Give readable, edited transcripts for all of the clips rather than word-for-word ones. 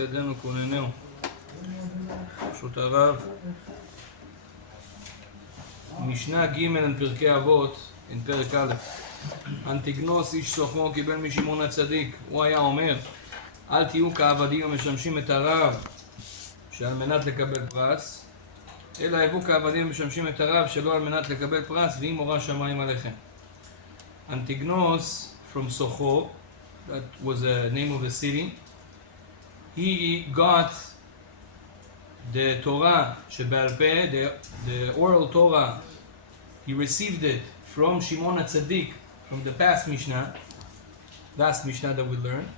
ידינו כוננהו, פשוט הרב. משנה ג' פרקי אבות, פרק א'. אנטיגנוס איש סוכנו קיבל משמעון הצדיק. הוא היה אומר, אל תהיו כעבדים המשמשים את הרב שעל מנת לקבל פרס, אלא הוו כעבדים המשמשים את הרב שלא על מנת לקבל פרס, ואם מורא שמיים עליכם. Antignos from Socho, that was the name of a city. He got the Torah Sheba'al Peh, the oral Torah. He received it from Shimon HaTzadik, from the past Mishnah, last Mishnah that we learned.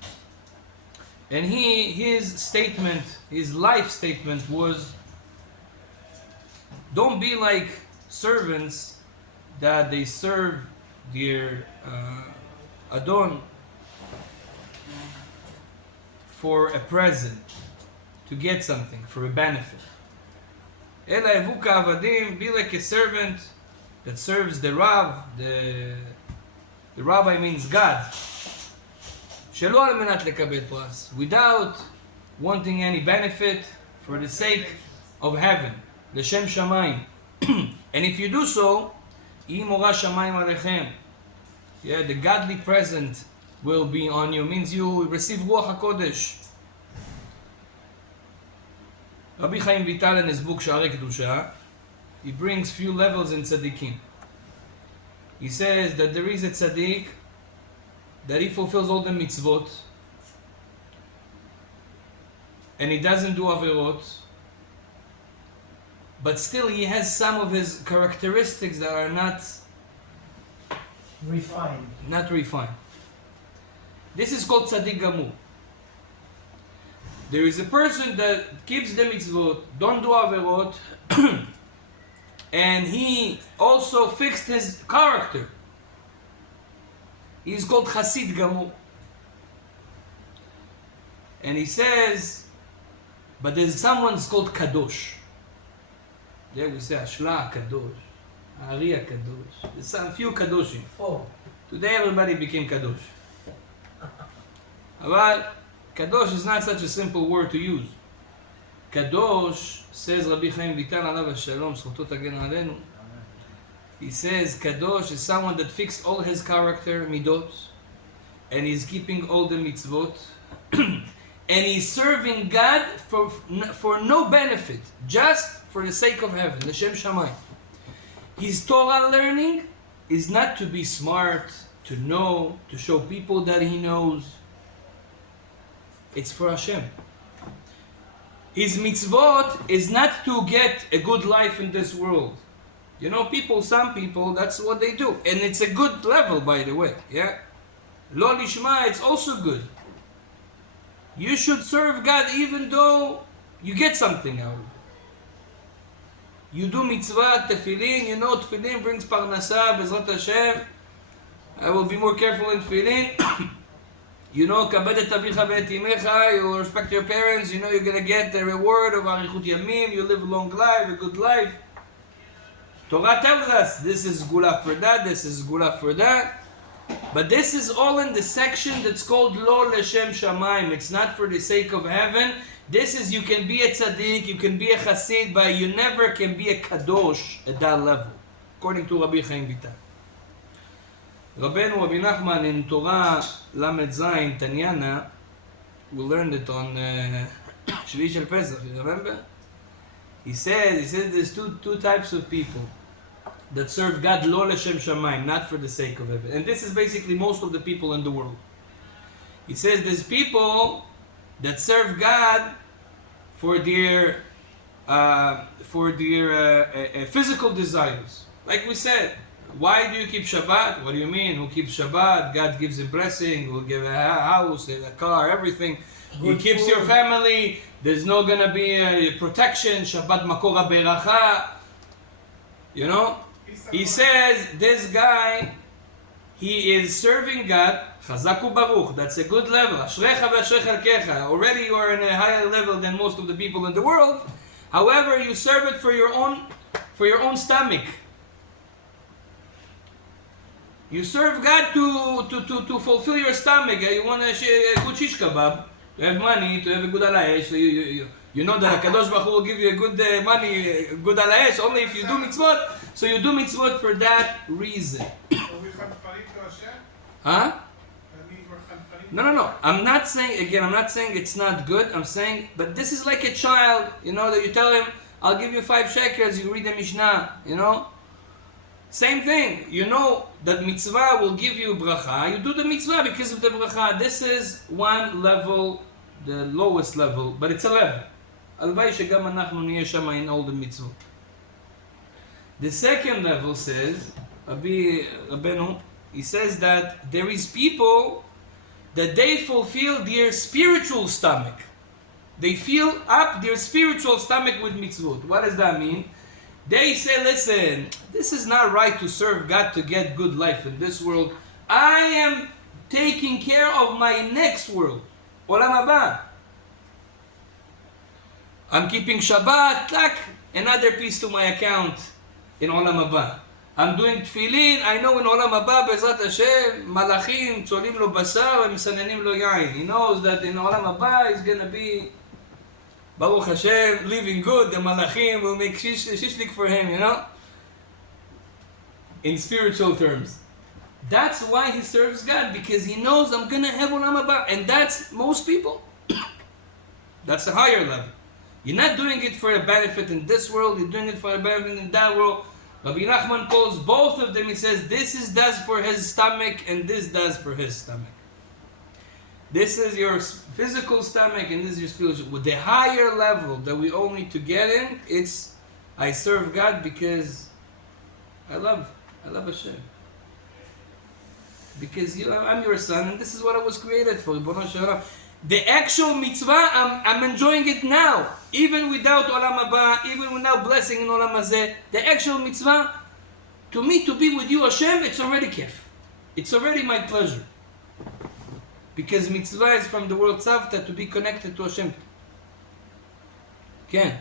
And his statement, his life statement was, don't be like servants that they serve their Adon for a present, to get something, for a benefit. Ela evu ka'avadim, be like a servant that serves the Rav, the Rabbi means God. Shelo al menat lekabel pras, without wanting any benefit, for the sake of heaven, l'shem shamayim. And if you do so, Im mora shamayim alechem, yeah, the godly present will be on you, means you receive Ruach HaKodesh. Rabbi Chaim Vital in his book Sha'arei Kedusha, he brings few levels in tzaddikim. He says that there is a tzaddik that he fulfills all the mitzvot and he doesn't do averot, but still he has some of his characteristics that are not refined. This is called tzaddik gamur. There is a person that keeps the mitzvot, don't do averot, and he also fixed his character. He's called Chasid Gamur. And he says, but there's someone who's called Kadosh. There we say Ashla Kadosh, Ari Kadosh. There's some few Kadoshim. Today everybody became Kadosh. But Kadosh is not such a simple word to use. Kadosh, says Rabbi Chaim Vital alav shalom, zchuto tagen aleinu. He says Kadosh is someone that fixed all his character, midot, and he's keeping all the mitzvot, and he's serving God for no benefit, just for the sake of heaven, l'shem shamayim. His Torah learning is not to be smart, to know, to show people that he knows. It's for Hashem. His mitzvot is not to get a good life in this world. You know, some people, that's what they do. And it's a good level, by the way. Yeah? Lo lishma, it's also good. You should serve God even though you get something out of it. You do mitzvah, tefillin, you know tefillin brings parnasa, bezrat Hashem. I will be more careful in tefillin. You know, kabed et avicha ve'et imecha, you respect your parents, you know you're going to get the reward of arichut yamim, you live a long life, a good life. Torah tells us, this is gula for that, this is gula for that. But this is all in the section that's called Lo L'Shem Shamayim. It's not for the sake of heaven. This is, you can be a tzaddik, you can be a chassid, but you never can be a kadosh at that level. According to Rabbi Chaim Vital. Rabbeinu Rabbi Nachman in Torah Lamed Zayin Tanyana, we learned it on Shvi Shel Pesach, you remember? He says there's two types of people that serve God lo l'shem shamayim, not for the sake of heaven. And this is basically most of the people in the world. He says there's people that serve God for their physical desires. Like we said, why do you keep Shabbat? What do you mean? Who keeps Shabbat? God gives him blessing. Who give a house, a car, everything. He keeps your family. There's not gonna be a protection. Shabbat makor beracha. You know? He says this guy, he is serving God. Chazak u'baruch. That's a good level. Ashrecha v'ashrech alkecha. Already you are in a higher level than most of the people in the world. However, you serve it for your own stomach. You serve God to fulfill your stomach. You want a good shish kebab. You have money to have a good alayesh, so you know that HaKadosh Baruch Hu will give you a good money, good alayesh, only if you do mitzvot. So you do mitzvot for that reason. Huh? No. I'm not saying it's not good. I'm saying, but this is like a child, you know, that you tell him, I'll give you 5 shekels, you read the Mishnah, you know? Same thing. You know that mitzvah will give you bracha. You do the mitzvah because of the bracha. This is one level, the lowest level, but it's a level. הלוואי שגם אנחנו נהיה שם in all the mitzvot. The second level says, Rabbeinu, he says that there is people that they fulfill their spiritual stomach. They fill up their spiritual stomach with mitzvot. What does that mean? They say, listen, this is not right to serve God to get good life in this world. I am taking care of my next world. Olam haba. I'm keeping Shabbat, like another piece to my account in Olam haba. I'm doing tefillin, I know in Olam haba, Bezrat Hashem, malachim, tzolim lo basar, ומסננים lo yain. He knows that in Olam haba he's going to be, Baruch Hashem, living good, the malachim will make shishlik for him, you know? In spiritual terms. That's why he serves God, because he knows I'm going to have Olam haba. And that's most people. That's a higher level. You're not doing it for a benefit in this world, you're doing it for a benefit in that world. Rabbi Nachman calls both of them, he says, this is does for his stomach and this does for his stomach. This is your physical stomach and this is your spiritual. With the higher level that we all need to get in, it's, I serve God because I love Hashem. Because I'm your son and this is what I was created for. The actual mitzvah, I'm enjoying it now. Even without Olam haba, even without blessing in Olam hazeh. The actual mitzvah, to me, to be with you, Hashem, it's already kef. It's already my pleasure. Because mitzvah is from the word tzavta, to be connected to Hashem. Ken?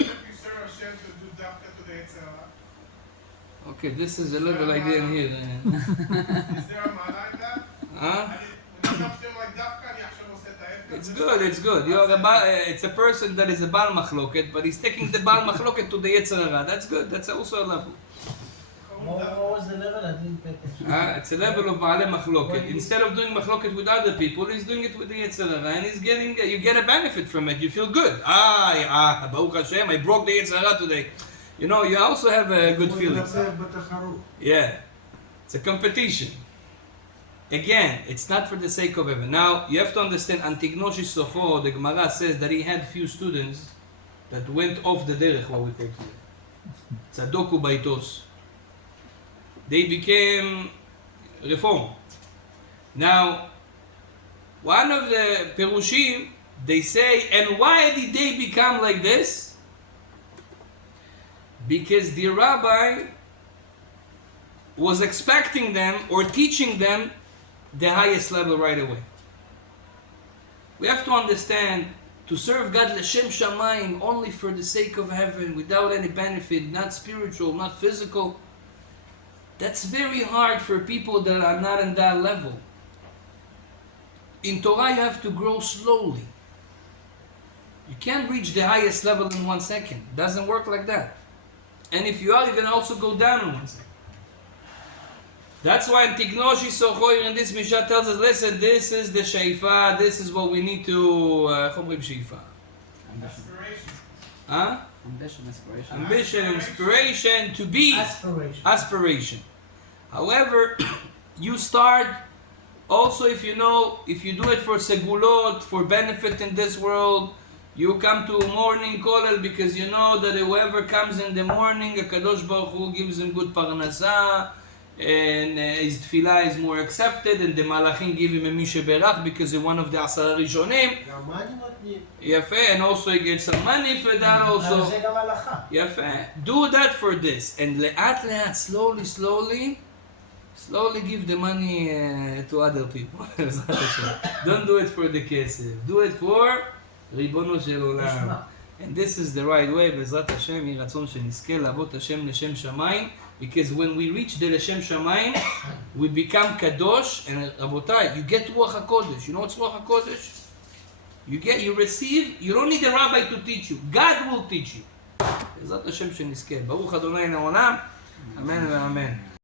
If you serve Hashem to do dafka to the Yetzirah. Okay, this is a little idea in here. Is there a ma'ala in that? Huh? It's It's good. It's a person that is a Baal Machloket, but he's taking the Baal Machloket to the Yetzer Hara. That's good. That's also a level. What was the level? I didn't pay attention. It's a level of Baal Machloket. Instead of doing Machloket with other people, he's doing it with the Yetzer Hara, and you get a benefit from it. You feel good. Baruch Hashem, I broke the Yetzer Hara today. You know, you also have a good feeling. Yeah. It's a competition. Again, it's not for the sake of heaven. Now, you have to understand, Antignoshi Socho, the Gemara says that he had few students that went off the derech, what we call today. Tzadoku Baitos. They became reform. Now, one of the Perushim, they say, and why did they become like this? Because the rabbi was expecting them or teaching them the highest level right away. We have to understand, to serve God l'shem shamayim only for the sake of heaven, without any benefit, not spiritual, not physical, that's very hard for people that are not in that level. In Torah you have to grow slowly. You can't reach the highest level in 1 second. It doesn't work like that. And if you are, you can also go down in 1 second. That's why Antignoshi Sochoyer in this Mishnah tells us, listen, this is the Sheifa, this is what we need to... Sheifa. Aspiration. Huh? Ambition, inspiration, to be... Aspiration. However, you start, also if you know, if you do it for segulot, for benefit in this world, you come to morning kollel because you know that whoever comes in the morning, HaKadosh Baruch Hu gives him good parnasah, and his tefillah is more accepted, and the malachim give him a mishe berach because he's one of the 10 rishonim. Yafe, and also he gets some money for that also. Yafe, do that for this, and le'at, slowly give the money to other people. Don't do it for the kesef, do it for Ribono Shel Olam. And this is the right way, Bezrat Hashem, Yeh Ratzon Shenizke Lavot Hashem L'Shem Shamayim, because when we reach the L'Shem Shamayim, we become Kadosh, and Rabotai, you get Ruach HaKodesh. You know what's Ruach HaKodesh? you receive, you don't need a rabbi to teach you. God will teach you. בעזרת השם שנזכה. ברוך אדוני לעולם, אמן ואמן.